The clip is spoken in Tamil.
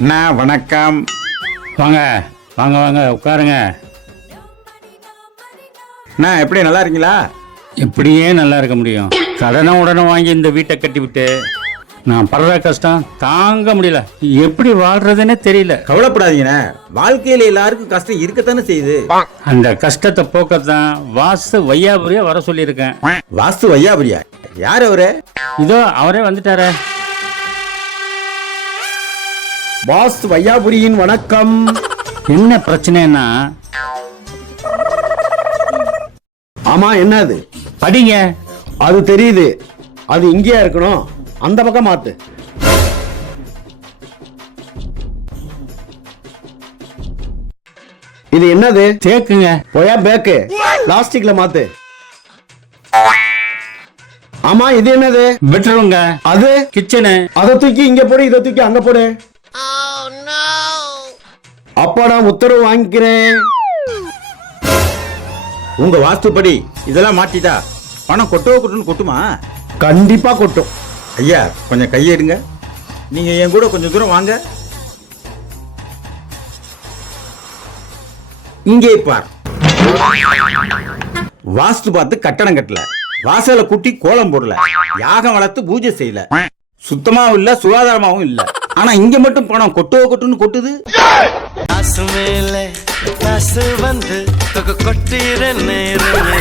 அண்ணா வணக்கம். வாங்க வாங்க வாங்க உட்காருங்க. அண்ணா எப்படி நல்லா இருக்கீங்களா? எப்படியே நல்லா இருக்க முடியும். கடனை உடனே வாங்கி இந்த வீட்டை கட்டி விட்டு நான் படுற கஷ்டம் தாங்க முடியல. எப்படி வாழ்றதுன்னே தெரியல. கவலைப்படாதீங்கண்ணே. வாழ்க்கையில எல்லாருக்கும் கஷ்டம் இருக்கத்தானே செய்யுது. அந்த கஷ்டத்தை போக்கத்தான் வாஸ்து வையாபுரியா வர சொல்லியிருக்கேன். வாஸ்து வையாபுரியா? யார் அவரு? இதோ அவரே வந்துட்டாரே. பாஸ் வையாபுரியின் வணக்கம். என்ன பிரச்சனைன்னா ஆமா என்னது? படிங்க. அது தெரியுது. அது இங்கேயா இருக்கணும். அந்த பக்கம் மாத்து. இது என்னது? தேக்குங்க. போயா பேக்கு. பிளாஸ்டிக்ல மாத்து. ஆமா இது என்னது? பெட்ரூம்ங்க. அது? கிச்சனு. அதை தூக்கி இங்க போடு இதை தூக்கி அங்க போடு. அப்பா நான் உத்தரவு வாங்கிக்கிறேன். உங்க வாஸ்துப்படி இதெல்லாம் மாட்டிட்டா பணம் கொட்டோ கொட்டுன்னு கொட்டுமா? கண்டிப்பா கொட்டும். ஐயா கொஞ்சம் கையெடுங்க. நீங்க என் கூட கொஞ்சம் தூரம் வாங்க. இங்கே பார். வாஸ்து பார்த்து கட்டடம் கட்டல. வாசல கூட்டி கோலம் போடல. யாகம் வளர்த்து பூஜை செய்யல. சுத்தமாவும் இல்ல சுகாதாரமாவும் இல்ல. ஆனா இங்க மட்டும் பணம். கொட்டோ கொட்டுன்னு கொட்டுது. காசு மேலே காசு வந்து தொகை நேரம்